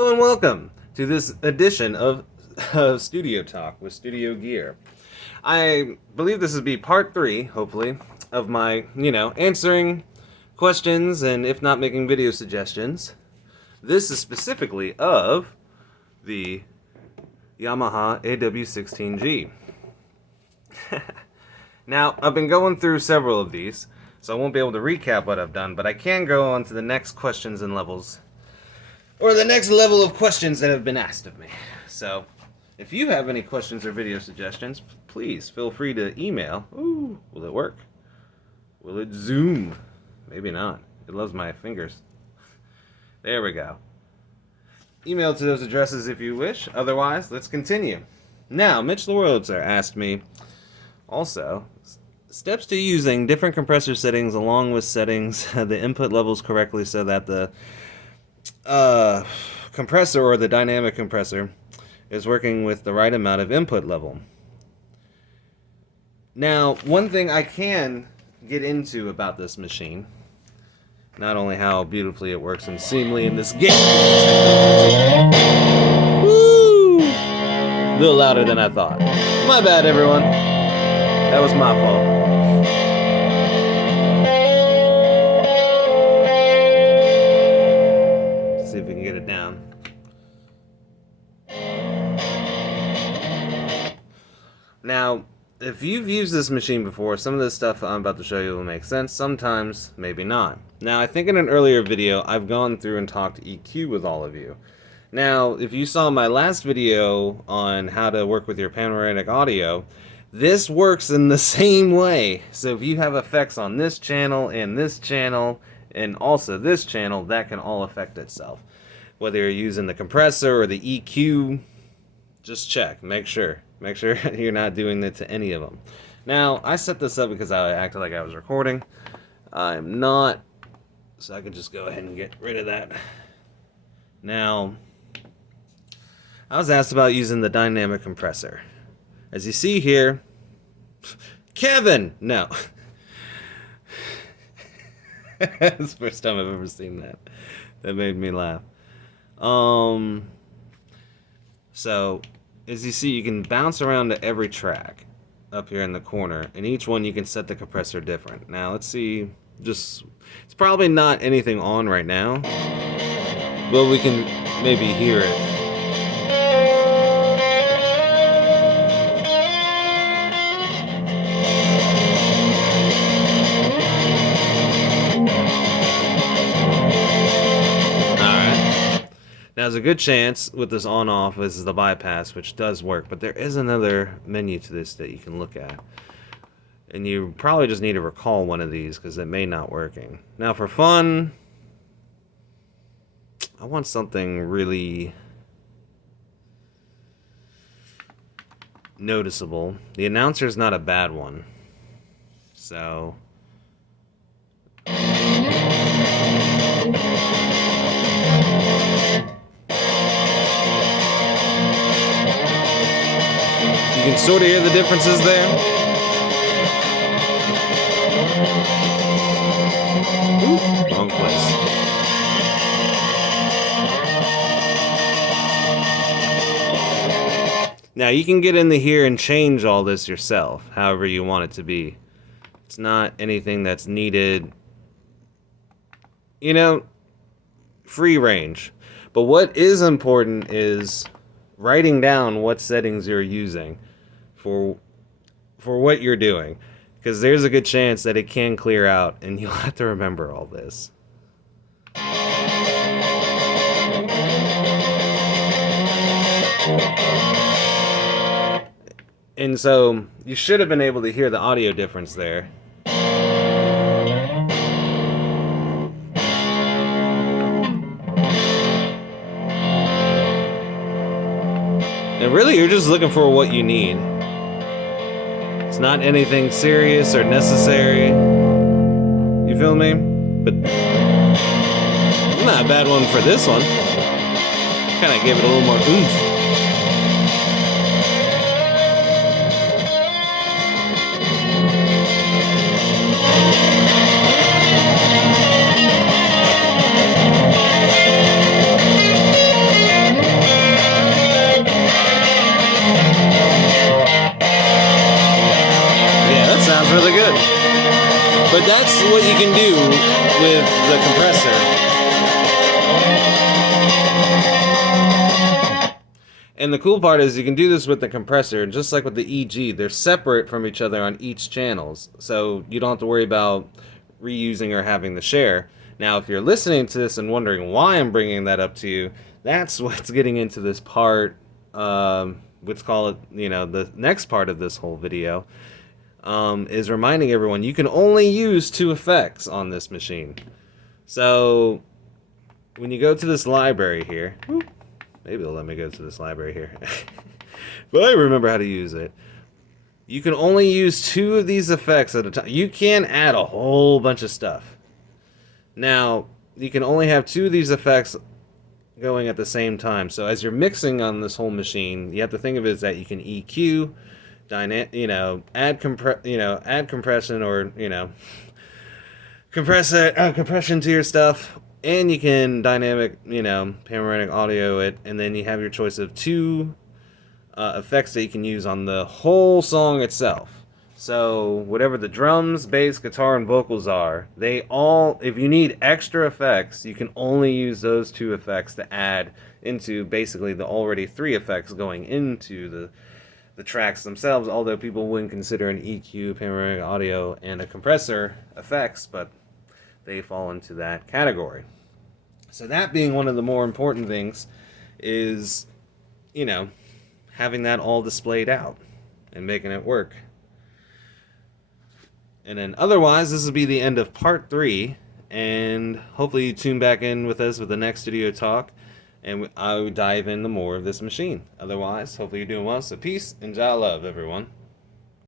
Hello and welcome to this edition of Studio Talk with Studio Gear. I believe this will be part 3, hopefully, of my, answering questions and if not making video suggestions. This is specifically of the Yamaha AW16G. Now, I've been going through several of these, so I won't be able to recap what I've done, but I can go on to the next questions and levels, or the next level of questions that have been asked of me. So, if you have any questions or video suggestions, please feel free to email. Ooh, will it work? Will it zoom? Maybe not. It loves my fingers. There we go. Email to those addresses if you wish. Otherwise, let's continue. Now, Mitch Lewitzer asked me, also, steps to using different compressor settings along with settings the input levels correctly so that the compressor or the dynamic compressor is working with the right amount of input level. Now, one thing I can get into about this machine, not only how beautifully it works and seamlessly in this game, woo, a little louder than I thought. My bad, everyone. That was my fault. See if we can get it down. Now, if you've used this machine before, some of the stuff I'm about to show you will make sense. Sometimes, maybe not. Now, I think in an earlier video, I've gone through and talked EQ with all of you. Now, if you saw my last video on how to work with your panoramic audio, this works in the same way. So if you have effects on this channel, and also this channel, that can all affect itself. Whether you're using the compressor or the EQ, just check. Make sure you're not doing that to any of them. Now, I set this up because I acted like I was recording. I'm not, so I can just go ahead and get rid of that. Now, I was asked about using the dynamic compressor. As you see here, Kevin! No. It's the first time I've ever seen that. That made me laugh. So, as you see, you can bounce around to every track up here in the corner, and each one you can set the compressor different. Now, let's see, it's probably not anything on right now, but we can maybe hear it. Now, there's a good chance with this on-off is the bypass, which does work, but there is another menu to this that you can look at. And you probably just need to recall one of these, because it may not working. Now, for fun, I want something really noticeable. The announcer's not a bad one. So... you can sort of hear the differences there. Ooh, wrong place. Now you can get into here and change all this yourself, however you want it to be. It's not anything that's needed, free range. But what is important is writing down what settings you're using for what you're doing, because there's a good chance that it can clear out and you'll have to remember all this. And so you should have been able to hear the audio difference there. And really, you're just looking for what you need. It's not anything serious or necessary. You feel me? But not a bad one for this one. Kind of gave it a little more oomph. But that's what you can do with the compressor. And the cool part is you can do this with the compressor, just like with the EG. They're separate from each other on each channels, so you don't have to worry about reusing or having to share. Now, if you're listening to this and wondering why I'm bringing that up to you, that's what's getting into this part, let's call it, the next part of this whole video, is reminding everyone you can only use 2 effects on this machine. So, when you go to this library here, maybe they'll let me go to this library here. But I remember how to use it. You can only use 2 of these effects at a time. You can add a whole bunch of stuff. Now, you can only have 2 of these effects going at the same time. So as you're mixing on this whole machine, you have to think of it as that you can EQ, add compression or, compression to your stuff. And you can dynamic, panoramic audio it, and then you have your choice of 2 effects that you can use on the whole song itself. So whatever the drums, bass, guitar, and vocals are, they all, if you need extra effects, you can only use those 2 effects to add into basically the already 3 effects going into the tracks themselves, although people wouldn't consider an EQ, panoramic audio, and a compressor effects, but they fall into that category. So that being one of the more important things is, having that all displayed out and making it work. And then otherwise, this will be the end of part 3, and hopefully you tune back in with us with the next studio talk, and I will dive into more of this machine. Otherwise, hopefully you're doing well, so peace and Jah love, everyone.